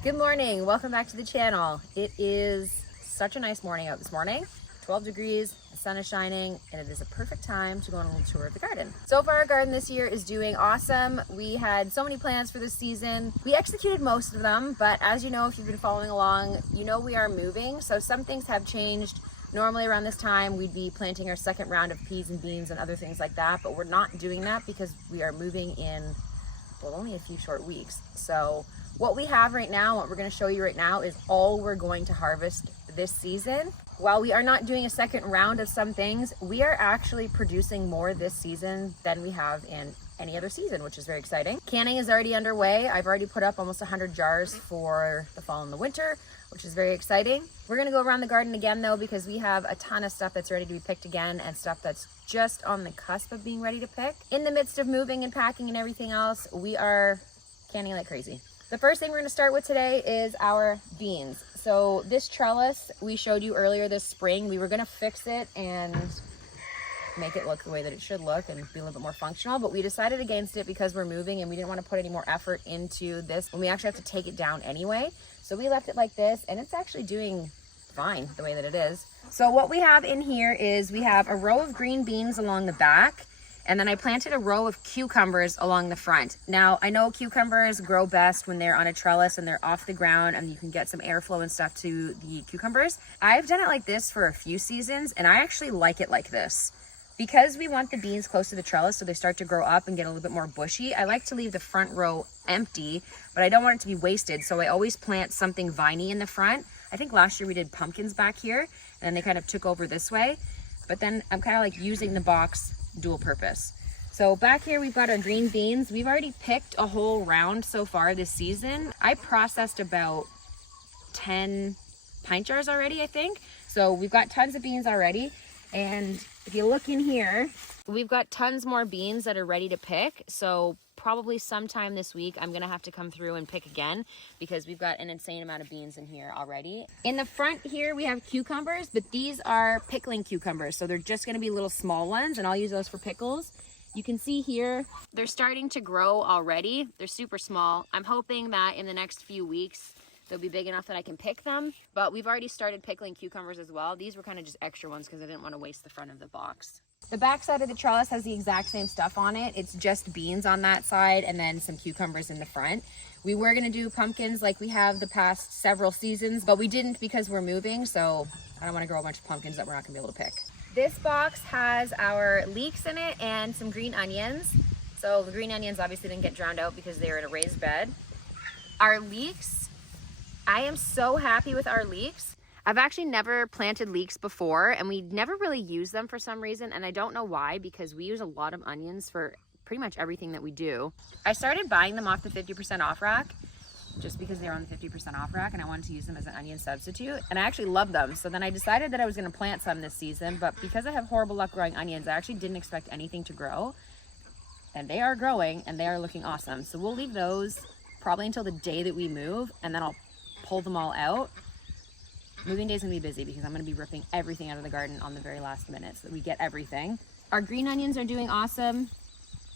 Good morning, welcome back to the channel. It is such a nice morning out this morning. 12 degrees, the sun is shining, and it is a perfect time to go on a little tour of the garden. So far our garden this year is doing awesome. We had so many plans for this season. We executed most of them, but as you know, if you've been following along, you know we are moving, so some things have changed. Normally around this time, we'd be planting our second round of peas and beans and other things like that, but we're not doing that because we are moving in, well, only a few short weeks. So what we have right now, what we're going to show you right now, is all we're going to harvest this season. While we are not doing a second round of some things, we are actually producing more this season than we have in any other season, which is very exciting. Canning is already underway. I've already put up almost 100 jars for the fall and the winter, which is very exciting. We're going to go around the garden again though, because we have a ton of stuff that's ready to be picked again and stuff that's just on the cusp of being ready to pick. In the midst of moving and packing and everything else, we are canning like crazy. The first thing we're going to start with today is our beans. So this trellis we showed you earlier this spring, we were going to fix it and make it look the way that it should look and be a little bit more functional, but we decided against it because we're moving and we didn't want to put any more effort into this when we actually have to take it down anyway. So we left it like this, and it's actually doing fine the way that it is. So what we have in here is we have a row of green beans along the back, and then I planted a row of cucumbers along the front. Now, I know cucumbers grow best when they're on a trellis and they're off the ground and you can get some airflow and stuff to the cucumbers. I've done it like this for a few seasons, and I actually like it like this. Because we want the beans close to the trellis so they start to grow up and get a little bit more bushy, I like to leave the front row empty, but I don't want it to be wasted, so I always plant something viney in the front. I think last year we did pumpkins back here, and then they kind of took over this way, but then I'm kind of like using the box dual purpose. So back here we've got our green beans. We've already picked a whole round so far this season. I processed about 10 pint jars already, I think. So we've got tons of beans already. And if you look in here, we've got tons more beans that are ready to pick. So probably sometime this week, I'm gonna have to come through and pick again because we've got an insane amount of beans in here already. In the front here, we have cucumbers, but these are pickling cucumbers. So they're just gonna be little small ones, and I'll use those for pickles. You can see here, they're starting to grow already. They're super small. I'm hoping that in the next few weeks, they'll be big enough that I can pick them, but we've already started pickling cucumbers as well. These were kind of just extra ones because I didn't want to waste the front of the box. The back side of the trellis has the exact same stuff on it. It's just beans on that side and then some cucumbers in the front. We were going to do pumpkins like we have the past several seasons, but we didn't because we're moving, so I don't want to grow a bunch of pumpkins that we're not going to be able to pick. This box has our leeks in it and some green onions. So the green onions obviously didn't get drowned out because they were in a raised bed. Our leeks, I am so happy with our leeks. I've actually never planted leeks before, and we never really use them for some reason, and I don't know why, because we use a lot of onions for pretty much everything that we do. I started buying them off the 50% off rack just because they're on the 50% off rack, and I wanted to use them as an onion substitute, and I actually love them. So then I decided that I was going to plant some this season, but because I have horrible luck growing onions, I actually didn't expect anything to grow, and they are growing and they are looking awesome. So we'll leave those probably until the day that we move, and then I'll pull them all out. Moving day is gonna be busy because I'm gonna be ripping everything out of the garden on the very last minute so that we get everything. Our green onions are doing awesome.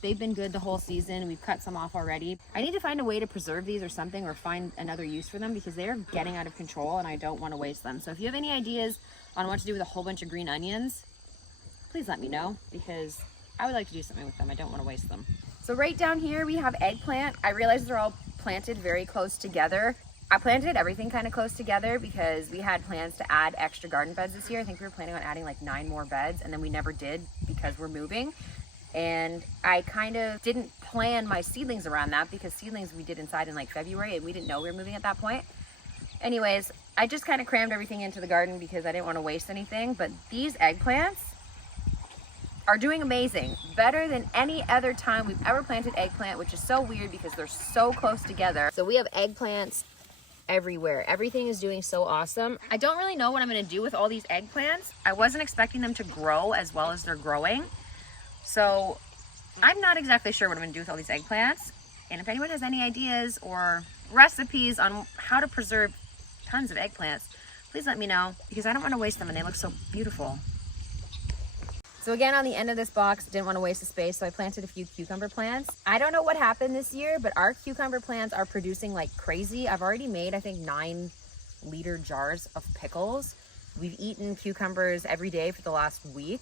They've been good the whole season. We've cut some off already. I need to find a way to preserve these or something, or find another use for them because they're getting out of control and I don't want to waste them. So if you have any ideas on what to do with a whole bunch of green onions, please let me know because I would like to do something with them. I don't want to waste them. So right down here we have eggplant. I realize they're all planted very close together. I planted everything kind of close together because we had plans to add extra garden beds this year. I think we were planning on adding like 9 more beds, and then we never did because we're moving. And I kind of didn't plan my seedlings around that because seedlings we did inside in like February and we didn't know we were moving at that point. Anyways, I just kind of crammed everything into the garden because I didn't want to waste anything. But these eggplants are doing amazing. Better than any other time we've ever planted eggplant, which is so weird because they're so close together. So we have eggplants everywhere. Everything is doing so awesome. I don't really know what I'm going to do with all these eggplants. I wasn't expecting them to grow as well as they're growing. So I'm not exactly sure what I'm going to do with all these eggplants. And if anyone has any ideas or recipes on how to preserve tons of eggplants, please let me know because I don't want to waste them and they look so beautiful. So again, on the end of this box, didn't want to waste the space, so I planted a few cucumber plants. I don't know what happened this year, but our cucumber plants are producing like crazy. I've already made, I think, 9-liter jars of pickles. We've eaten cucumbers every day for the last week,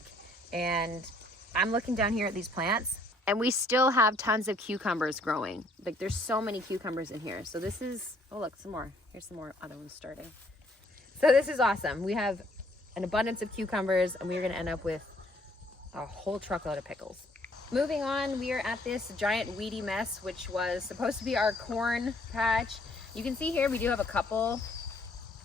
and I'm looking down here at these plants, and we still have tons of cucumbers growing. Like, there's so many cucumbers in here. So this is, oh look, some more. Here's some more other ones starting. So this is awesome. We have an abundance of cucumbers, and we're gonna end up with a whole truckload of pickles. Moving on, we are at this giant weedy mess, which was supposed to be our corn patch. You can see here we do have a couple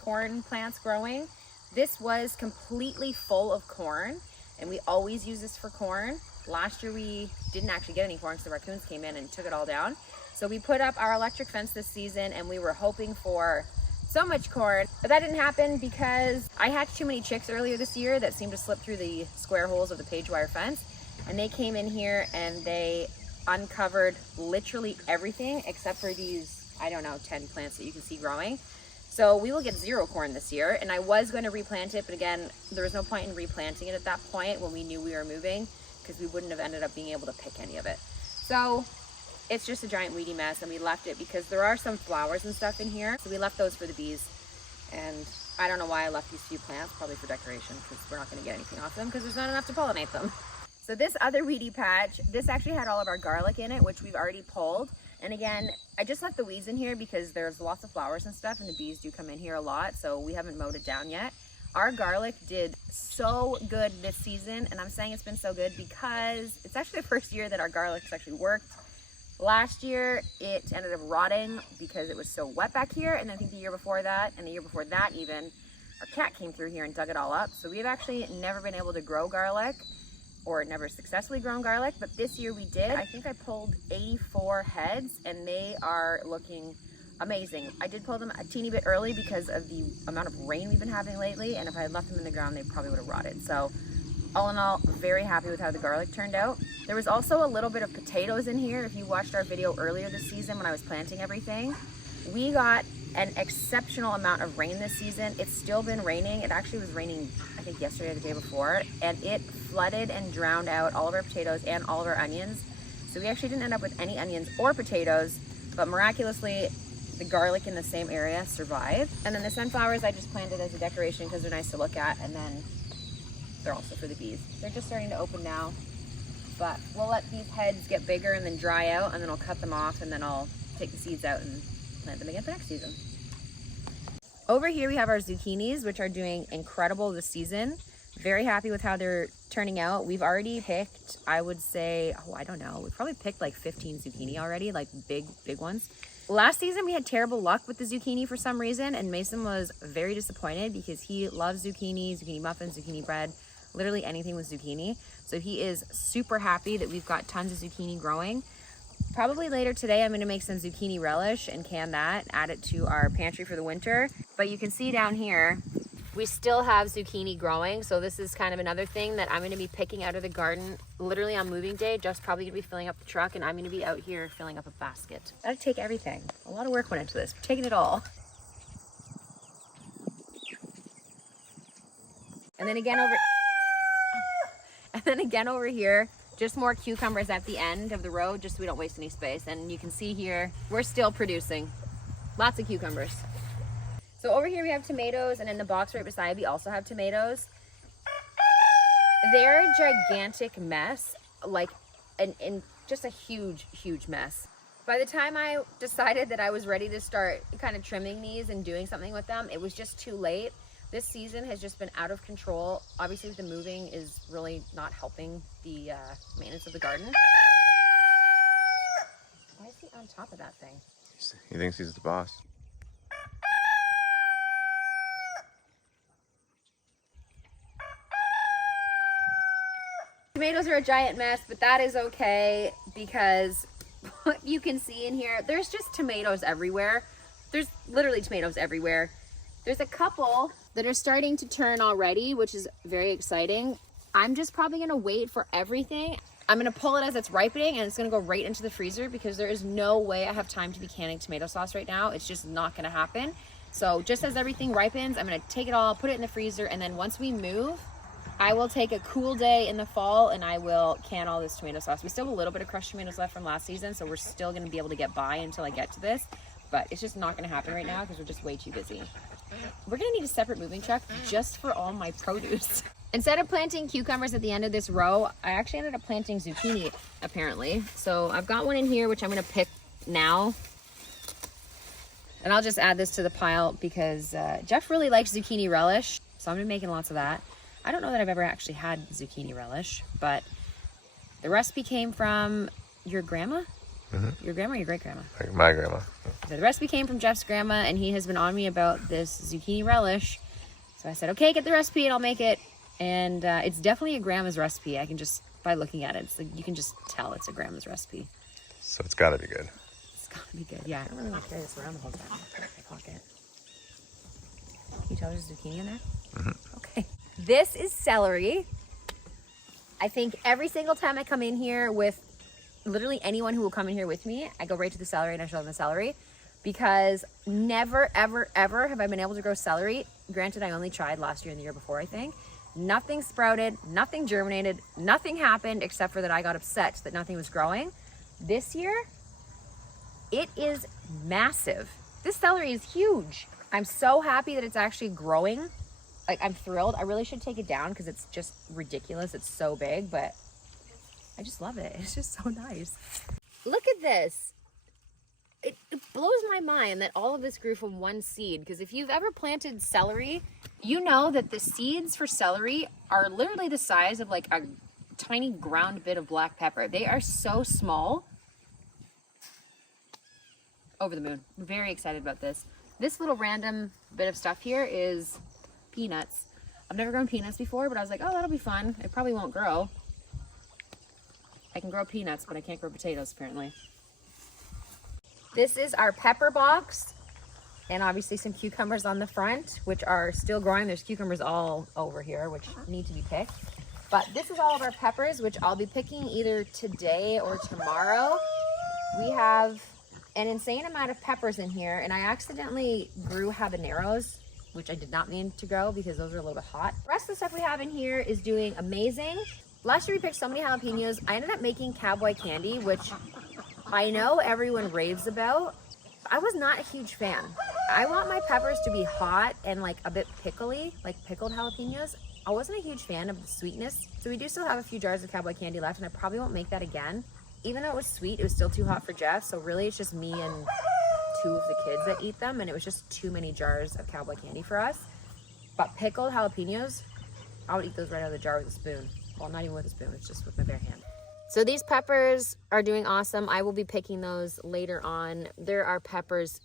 corn plants growing. This was completely full of corn, and we always use this for corn. Last year we didn't actually get any corn because the raccoons came in and took it all down. So we put up our electric fence this season, and we were hoping for so much corn, but that didn't happen because I hatched too many chicks earlier this year that seemed to slip through the square holes of the page wire fence, and they came in here and they uncovered literally everything except for these, I don't know, 10 plants that you can see growing. So we will get 0 corn this year, and I was going to replant it, but again, there was no point in replanting it at that point when we knew we were moving, because we wouldn't have ended up being able to pick any of it. So it's just a giant weedy mess, and we left it because there are some flowers and stuff in here. So we left those for the bees. And I don't know why I left these few plants, probably for decoration, because we're not gonna get anything off them because there's not enough to pollinate them. So this other weedy patch, this actually had all of our garlic in it, which we've already pulled. And again, I just left the weeds in here because there's lots of flowers and stuff, and the bees do come in here a lot, so we haven't mowed it down yet. Our garlic did so good this season, and I'm saying it's been so good because it's actually the first year that our garlic has actually worked. Last year, it ended up rotting because it was so wet back here, and I think the year before that, and the year before that even, our cat came through here and dug it all up. So we've actually never been able to grow garlic, or never successfully grown garlic, but this year we did. I think I pulled 84 heads, and they are looking amazing. I did pull them a teeny bit early because of the amount of rain we've been having lately, and if I had left them in the ground, they probably would have rotted. So all in all, very happy with how the garlic turned out. There was also a little bit of potatoes in here. If you watched our video earlier this season when I was planting everything, we got an exceptional amount of rain this season. It's still been raining. It actually was raining, I think, yesterday or the day before, and it flooded and drowned out all of our potatoes and all of our onions. So we actually didn't end up with any onions or potatoes, but miraculously, the garlic in the same area survived. And then the sunflowers I just planted as a decoration because they're nice to look at, and then they're also for the bees. They're just starting to open now, but we'll let these heads get bigger and then dry out, and then I'll cut them off, and then I'll take the seeds out and plant them again for next season. Over here we have our zucchinis, which are doing incredible this season. Very happy with how they're turning out. We've already picked, I would say, I don't know, we've probably picked like 15 zucchini already, like big ones. Last season we had terrible luck with the zucchini for some reason, and Mason was very disappointed because he loves zucchini, zucchini muffins, zucchini bread, literally anything with zucchini. So he is super happy that we've got tons of zucchini growing. Probably later today I'm gonna make some zucchini relish and can that, add it to our pantry for the winter. But you can see down here, we still have zucchini growing. So this is kind of another thing that I'm gonna be picking out of the garden literally on moving day. Jeff's probably gonna be filling up the truck, and I'm gonna be out here filling up a basket. Gotta take everything. A lot of work went into this. We're taking it all. And then again over here, just more cucumbers at the end of the road, just so we don't waste any space. And you can see here, we're still producing lots of cucumbers. So over here we have tomatoes, and in the box right beside we also have tomatoes. They're a gigantic mess, like just a huge mess. By the time I decided that I was ready to start kind of trimming these and doing something with them, it was just too late. This season has just been out of control. Obviously the moving is really not helping the maintenance of the garden. Why is he on top of that thing? He thinks he's the boss. Tomatoes are a giant mess, but that is okay because you can see in here, there's just tomatoes everywhere. There's literally tomatoes everywhere. There's a couple that are starting to turn already, which is very exciting. I'm just probably gonna wait for everything. I'm gonna pull it as it's ripening, and it's gonna go right into the freezer because there is no way I have time to be canning tomato sauce right now. It's just not gonna happen. So just as everything ripens, I'm gonna take it all, put it in the freezer, and then once we move, I will take a cool day in the fall and I will can all this tomato sauce. We still have a little bit of crushed tomatoes left from last season, so we're still going to be able to get by until I get to this. But it's just not going to happen right now because we're just way too busy. We're going to need a separate moving truck just for all my produce. Instead of planting cucumbers at the end of this row, I actually ended up planting zucchini, apparently. So I've got one in here, which I'm going to pick now. And I'll just add this to the pile because Jeff really likes zucchini relish. So I'm going to be making lots of that. I don't know that I've ever actually had zucchini relish, but the recipe came from your grandma? Your grandma or your great-grandma? My grandma. So the recipe came from Jeff's grandma, and he has been on me about this zucchini relish. So I said, okay, get the recipe and I'll make it. And it's definitely a grandma's recipe. I can just, by looking at it, it's like you can just tell it's a grandma's recipe. So it's got to be good. It's got to be good. Yeah, I don't really want to carry this around the whole time. I'll put it in my pocket. Can you tell there's zucchini in there? Okay. This is celery. I think every single time I come in here with literally anyone who will come in here with me, I go right to the celery and I show them the celery, because never, ever, ever have I been able to grow celery. Granted, I only tried last year and the year before, I think. Nothing sprouted, nothing germinated, nothing happened except for that I got upset that nothing was growing. This year, it is massive. This celery is huge. I'm so happy that it's actually growing. Like, I'm thrilled. I really should take it down because it's just ridiculous. It's so big, but I just love it. It's just so nice. Look at this. It blows my mind that all of this grew from one seed, because if you've ever planted celery, you know that the seeds for celery are literally the size of like a tiny ground bit of black pepper. They are so small. Over the moon. I'm very excited about this. This little random bit of stuff here is peanuts. I've never grown peanuts before, but I was like, oh, that'll be fun. It probably won't grow. I can grow peanuts, but I can't grow potatoes, apparently. This is our pepper box, and obviously some cucumbers on the front, which are still growing. There's cucumbers all over here, which need to be picked. But this is all of our peppers, which I'll be picking either today or tomorrow. We have an insane amount of peppers in here, and I accidentally grew habaneros, which I did not mean to grow because those are a little bit hot. The rest of the stuff we have in here is doing amazing. Last year we picked so many jalapenos. I ended up making cowboy candy, which I know everyone raves about. I was not a huge fan. I want my peppers to be hot and like a bit pickly, like pickled jalapenos. I wasn't a huge fan of the sweetness. So we do still have a few jars of cowboy candy left, and I probably won't make that again. Even though it was sweet, it was still too hot for Jeff. So really it's just me and two of the kids that eat them, and it was just too many jars of cowboy candy for us. But pickled jalapenos, I would eat those right out of the jar with a spoon. Well, not even with a spoon, it's just with my bare hand. So these peppers are doing awesome. I will be picking those later on. There are peppers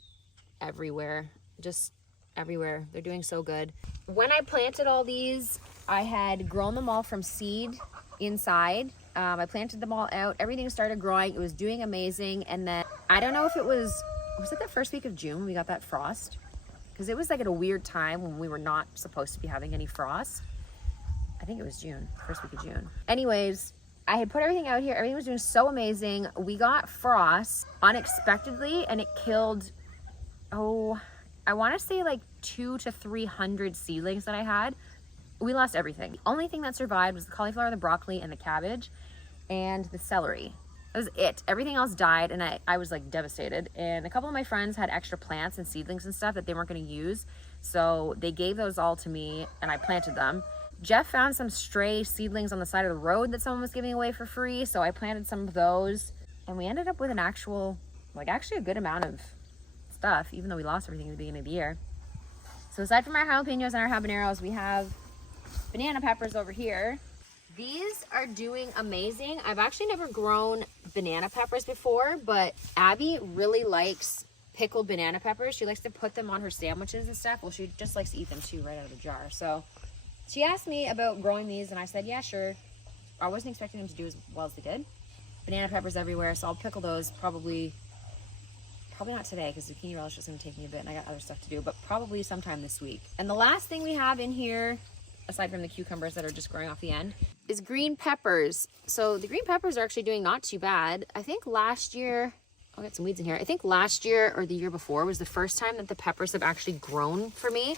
everywhere, just everywhere. They're doing so good. When I planted all these, I had grown them all from seed inside. I planted them all out. Everything started growing. It was doing amazing. And then I don't know if it was it that first week of June when we got that frost? Because it was like at a weird time when we were not supposed to be having any frost. I think it was June, first week of June. Anyways, I had put everything out here. Everything was doing so amazing. We got frost unexpectedly, and it killed, I want to say like 200 to 300 seedlings that I had. We lost everything. The only thing that survived was the cauliflower, the broccoli, and the cabbage, and the celery. That was it. Everything else died, and I was like devastated. And a couple of my friends had extra plants and seedlings and stuff that they weren't going to use, so they gave those all to me, and I planted them. Jeff found some stray seedlings on the side of the road that someone was giving away for free, so I planted some of those, and we ended up with an actually a good amount of stuff, even though we lost everything at the beginning of the year. So aside from our jalapenos and our habaneros, we have banana peppers over here. These are doing amazing. I've actually never grown banana peppers before, but Abby really likes pickled banana peppers. She likes to put them on her sandwiches and stuff. Well, she just likes to eat them too right out of the jar. So she asked me about growing these, and I said, yeah, sure. I wasn't expecting them to do as well as they did. Banana peppers everywhere, so I'll pickle those probably not today, because zucchini relish is going to take me a bit, and I got other stuff to do, but probably sometime this week. And the last thing we have in here, aside from the cucumbers that are just growing off the end, is green peppers. So the green peppers are actually doing not too bad. I think last year, I'll get some weeds in here. I think last year or the year before was the first time that the peppers have actually grown for me.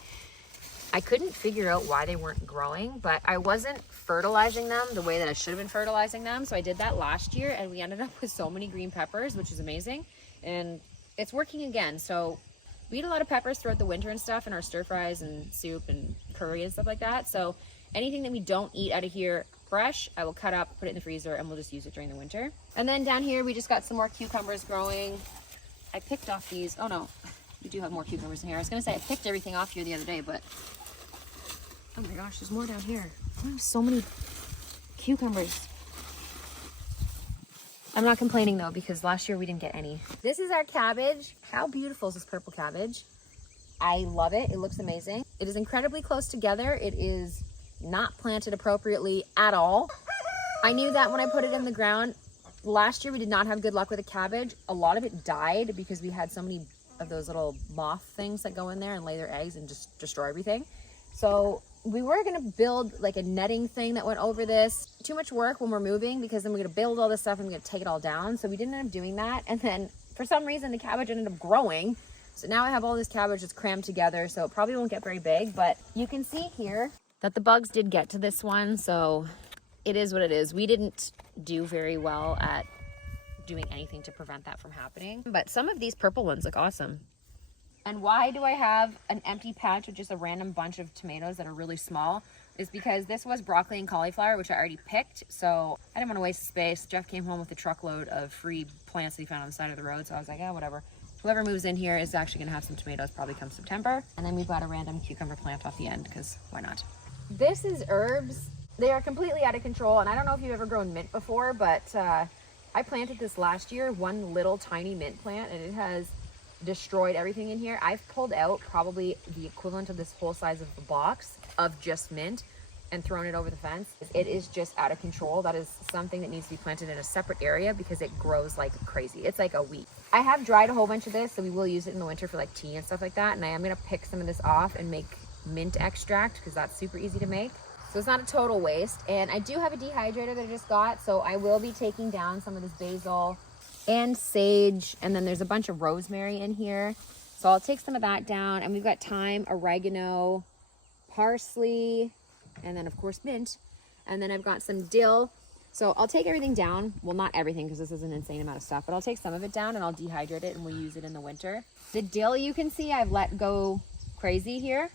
I couldn't figure out why they weren't growing, but I wasn't fertilizing them the way that I should have been fertilizing them. So I did that last year and we ended up with so many green peppers, which is amazing. And it's working again. So we eat a lot of peppers throughout the winter and stuff in our stir fries and soup and curry and stuff like that. So anything that we don't eat out of here fresh, I will cut up, put it in the freezer, and we'll just use it during the winter. And then down here, we just got some more cucumbers growing. I picked off these. Oh no, we do have more cucumbers in here. I was gonna say I picked everything off here the other day, but oh my gosh, there's more down here. Oh, so many cucumbers. I'm not complaining though, because last year we didn't get any. This is our cabbage. How beautiful is this purple cabbage? I love it. It looks amazing. It is incredibly close together. It is not planted appropriately at all. I knew that when I put it in the ground. Last year we did not have good luck with the cabbage. A lot of it died because we had so many of those little moth things that go in there and lay their eggs and just destroy everything. So we were gonna build like a netting thing that went over this. Too much work when we're moving because then we're gonna build all this stuff and we're gonna take it all down. So we didn't end up doing that. And then for some reason the cabbage ended up growing. So now I have all this cabbage that's crammed together. So it probably won't get very big, but you can see here that the bugs did get to this one. So it is what it is. We didn't do very well at doing anything to prevent that from happening. But some of these purple ones look awesome. And why do I have an empty patch with just a random bunch of tomatoes that are really small? Is because this was broccoli and cauliflower, which I already picked. So I didn't want to waste space. Jeff came home with a truckload of free plants that he found on the side of the road. So I was like, yeah, whatever. Whoever moves in here is actually gonna have some tomatoes probably come September. And then we've got a random cucumber plant off the end because why not? This is herbs. They are completely out of control. And I don't know if you've ever grown mint before, but I planted this last year, one little tiny mint plant, and it has destroyed everything in here. I've pulled out probably the equivalent of this whole size of the box of just mint and thrown it over the fence. It is just out of control. That is something that needs to be planted in a separate area because it grows like crazy. It's like a weed. I have dried a whole bunch of this, so we will use it in the winter for like tea and stuff like that. And I am gonna pick some of this off and make mint extract because that's super easy to make. So it's not a total waste. And I do have a dehydrator that I just got, so I will be taking down some of this basil and sage, and then there's a bunch of rosemary in here. So I'll take some of that down, and we've got thyme, oregano, parsley, and then of course mint. And then I've got some dill. So I'll take everything down. Well, not everything because this is an insane amount of stuff, but I'll take some of it down and I'll dehydrate it and we'll use it in the winter. The dill, you can see I've let go crazy here.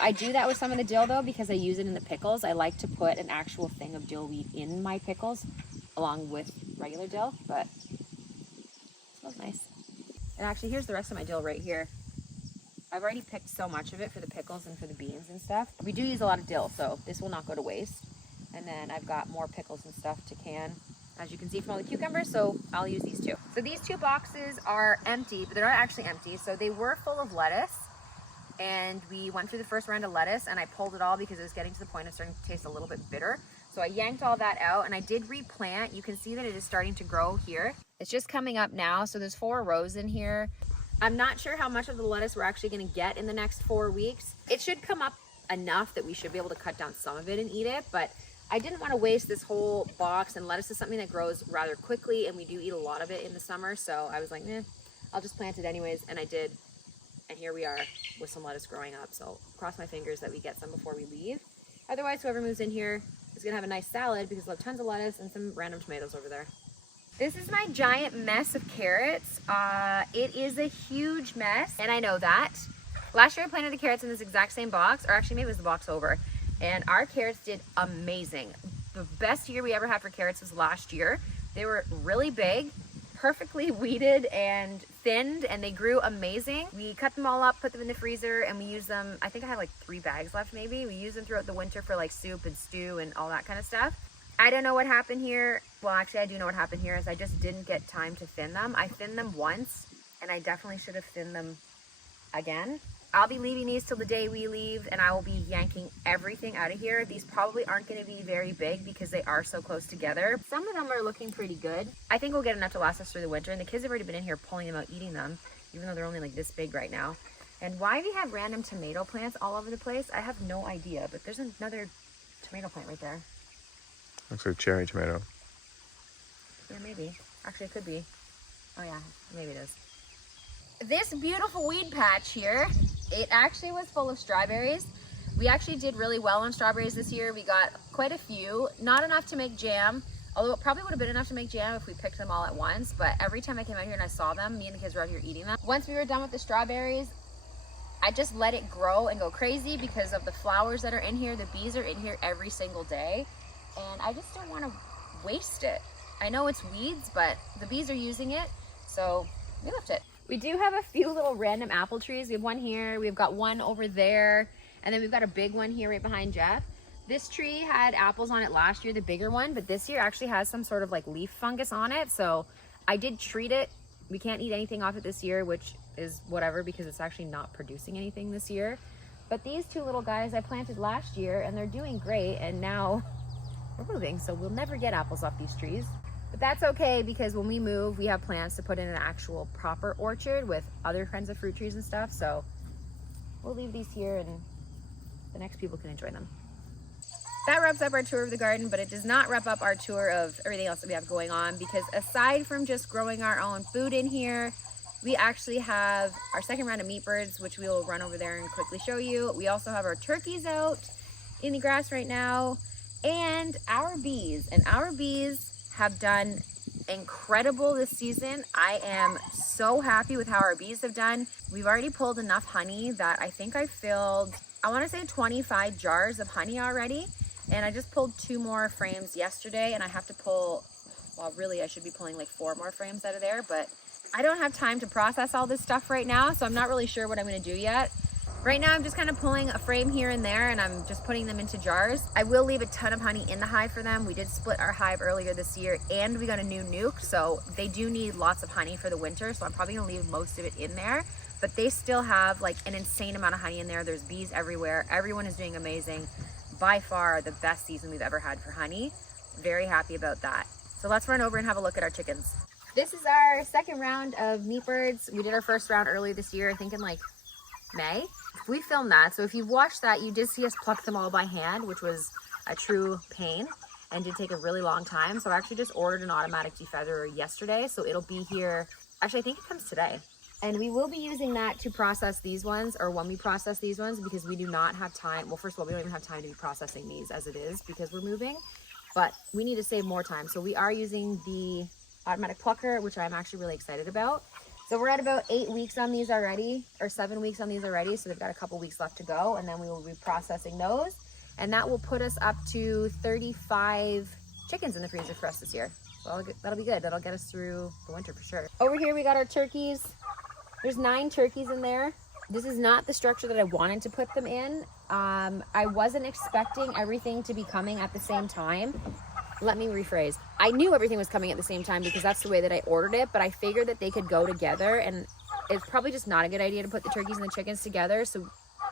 I do that with some of the dill though because I use it in the pickles. I like to put an actual thing of dill weed in my pickles along with regular dill, but it smells nice. And actually here's the rest of my dill right here. I've already picked so much of it for the pickles and for the beans and stuff. We do use a lot of dill, so this will not go to waste. And then I've got more pickles and stuff to can, as you can see from all the cucumbers, so I'll use these two. So these two boxes are empty, but they're not actually empty. So they were full of lettuce, and we went through the first round of lettuce, and I pulled it all because it was getting to the point of starting to taste a little bit bitter. So I yanked all that out, and I did replant. You can see that it is starting to grow here. It's just coming up now, so there's 4 rows in here. I'm not sure how much of the lettuce we're actually gonna get in the next 4 weeks. It should come up enough that we should be able to cut down some of it and eat it, but I didn't want to waste this whole box, and lettuce is something that grows rather quickly, and we do eat a lot of it in the summer, so I was like, I'll just plant it anyways, and I did, and here we are with some lettuce growing up, so cross my fingers that we get some before we leave. Otherwise, whoever moves in here is going to have a nice salad because we'll have tons of lettuce and some random tomatoes over there. This is my giant mess of carrots. It is a huge mess, and I know that. Last year I planted the carrots in this exact same box, or actually maybe it was the box over. And our carrots did amazing. The best year we ever had for carrots was last year. They were really big, perfectly weeded and thinned, and they grew amazing. We cut them all up, put them in the freezer, and we used them. I think I had like 3 bags left maybe. We used them throughout the winter for like soup and stew and all that kind of stuff. I don't know what happened here. Well, actually I do know what happened here is I just didn't get time to thin them. I thinned them once, and I definitely should have thinned them again. I'll be leaving these till the day we leave, and I will be yanking everything out of here. These probably aren't going to be very big because they are so close together. Some of them are looking pretty good. I think we'll get enough to last us through the winter, and the kids have already been in here pulling them out, eating them, even though they're only like this big right now. And why we have random tomato plants all over the place, I have no idea, but there's another tomato plant right there. Looks like cherry tomato. Yeah, maybe. Actually, it could be. Oh yeah, maybe it is. This beautiful weed patch here, it actually was full of strawberries. We actually did really well on strawberries this year. We got quite a few, not enough to make jam, although it probably would have been enough to make jam if we picked them all at once. But every time I came out here and I saw them, me and the kids were out here eating them. Once we were done with the strawberries, I just let it grow and go crazy because of the flowers that are in here. The bees are in here every single day, and I just don't want to waste it. I know it's weeds, but the bees are using it, so we left it. We do have a few little random apple trees. We have one here, we've got one over there, and then we've got a big one here right behind Jeff. This tree had apples on it last year, the bigger one, but this year actually has some sort of like leaf fungus on it. So I did treat it. We can't eat anything off it this year, which is whatever because it's actually not producing anything this year. But these two little guys I planted last year and they're doing great, and now we're moving, so we'll never get apples off these trees. But that's okay because when we move, we have plans to put in an actual proper orchard with other kinds of fruit trees and stuff. So we'll leave these here and the next people can enjoy them. That wraps up our tour of the garden, but it does not wrap up our tour of everything else that we have going on, because aside from just growing our own food in here, we actually have our second round of meat birds, which we will run over there and quickly show you. We also have our turkeys out in the grass right now, and our bees. And our bees have done incredible this season. I am so happy with how our bees have done. We've already pulled enough honey that I think I filled, I want to say 25 jars of honey already. And I just pulled 2 more frames yesterday, and I have to pull, well, really I should be pulling like 4 more frames out of there, but I don't have time to process all this stuff right now, so I'm not really sure what I'm going to do yet. Right now I'm just kind of pulling a frame here and there, and I'm just putting them into jars. I will leave a ton of honey in the hive for them. We did split our hive earlier this year, and we got a new nuke, so they do need lots of honey for the winter, so I'm probably going to leave most of it in there. But they still have like an insane amount of honey in there. There's bees everywhere. Everyone is doing amazing. By far the best season we've ever had for honey. Very happy about that. So let's run over and have a look at our chickens. This is our second round of meat birds. We did our first round earlier this year, I think in like May. We filmed that, so if you've watched that, you did see us pluck them all by hand, which was a true pain and did take a really long time. So I actually just ordered an automatic defeatherer yesterday, so it'll be here. Actually, I think it comes today. And we will be using that to process these ones, or when we process these ones, because we do not have time. Well, first of all, we don't even have time to be processing these as it is because we're moving, but we need to save more time. So we are using the automatic plucker, which I'm actually really excited about. So we're at about 8 weeks on these already, or 7 weeks on these already. So they've got a couple weeks left to go, and then we will be processing those. And that will put us up to 35 chickens in the freezer for us this year. So that'll be good. That'll get us through the winter for sure. Over here, we got our turkeys. There's 9 turkeys in there. This is not the structure that I wanted to put them in. I wasn't expecting everything to be coming at the same time. Let me rephrase. I knew everything was coming at the same time because that's the way that I ordered it, but I figured that they could go together, and it's probably just not a good idea to put the turkeys and the chickens together. So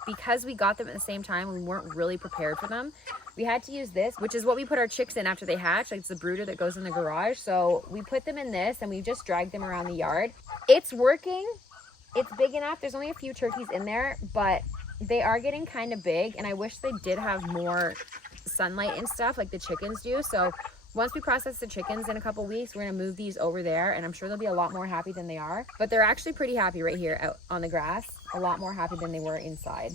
because we got them at the same time, we weren't really prepared for them. We had to use this, which is what we put our chicks in after they hatch. Like, it's the brooder that goes in the garage. So we put them in this and we just dragged them around the yard. It's working. It's big enough. There's only a few turkeys in there, but they are getting kind of big, and I wish they did have more sunlight and stuff like the chickens do. So once we process the chickens in a couple weeks, we're gonna move these over there, and I'm sure they'll be a lot more happy than they are. But they're actually pretty happy right here out on the grass, a lot more happy than they were inside.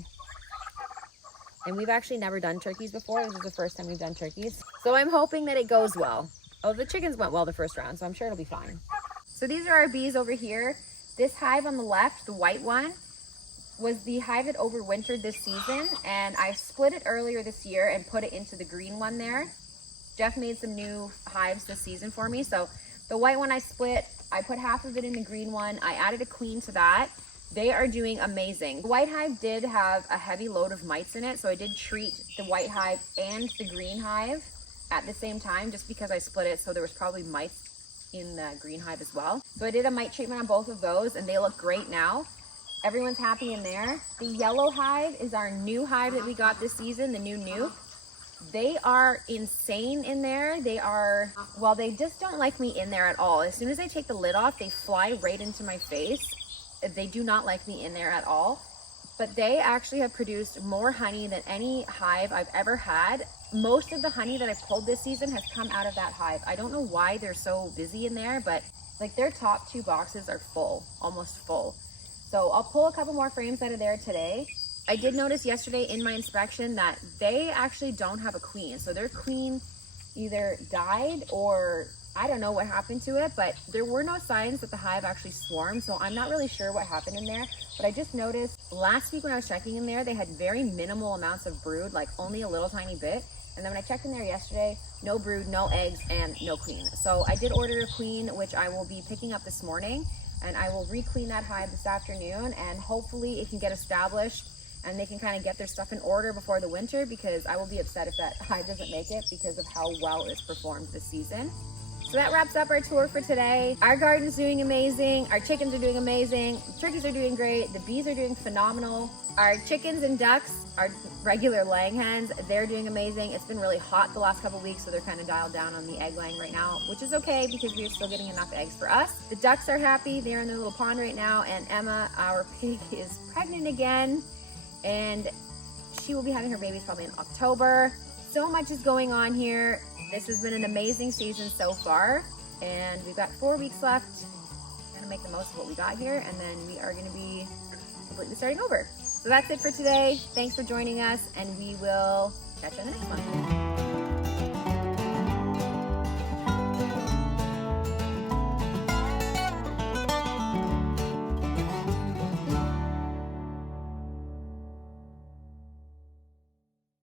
And we've actually never done turkeys before. This is the first time we've done turkeys. So I'm hoping that it goes well. Oh, the chickens went well the first round, so I'm sure it'll be fine. So these are our bees over here. This hive on the left, the white one, was the hive that overwintered this season, and I split it earlier this year and put it into the green one there. Jeff made some new hives this season for me. So the white one I split, I put half of it in the green one. I added a queen to that. They are doing amazing. The white hive did have a heavy load of mites in it, so I did treat the white hive and the green hive at the same time just because I split it, so there was probably mites in the green hive as well. So I did a mite treatment on both of those, and they look great now. Everyone's happy in there. The yellow hive is our new hive that we got this season, the new nuke. They are insane in there. They are, well, they just don't like me in there at all. As soon as I take the lid off, they fly right into my face. They do not like me in there at all. But they actually have produced more honey than any hive I've ever had. Most of the honey that I pulled this season has come out of that hive. I don't know why they're so busy in there, but like their top 2 boxes are full, almost full. So I'll pull a couple more frames out of there today, I did notice yesterday in my inspection that they actually don't have a queen. So their queen either died or I don't know what happened to it, but there were no signs that the hive actually swarmed. So I'm not really sure what happened in there, but I just noticed last week when I was checking in there, they had very minimal amounts of brood, like only a little tiny bit. And then when I checked in there yesterday, no brood, no eggs, and no queen. So I did order a queen, which I will be picking up this morning, and I will re-queen that hive this afternoon, and hopefully it can get established and they can kind of get their stuff in order before the winter, because I will be upset if that hive doesn't make it because of how well it's performed this season. So that wraps up our tour for today. Our garden's doing amazing. Our chickens are doing amazing. The turkeys are doing great. The bees are doing phenomenal. Our chickens and ducks, our regular laying hens, they're doing amazing. It's been really hot the last couple weeks, so they're kind of dialed down on the egg laying right now, which is okay because we are still getting enough eggs for us. The ducks are happy. They're in their little pond right now, and Emma, our pig, is pregnant again, and she will be having her babies probably in October. So much is going on here. This has been an amazing season so far, and we've got 4 weeks left. We're gonna make the most of what we got here, and then we are gonna be completely starting over. So that's it for today. Thanks for joining us, and we will catch you on the next one.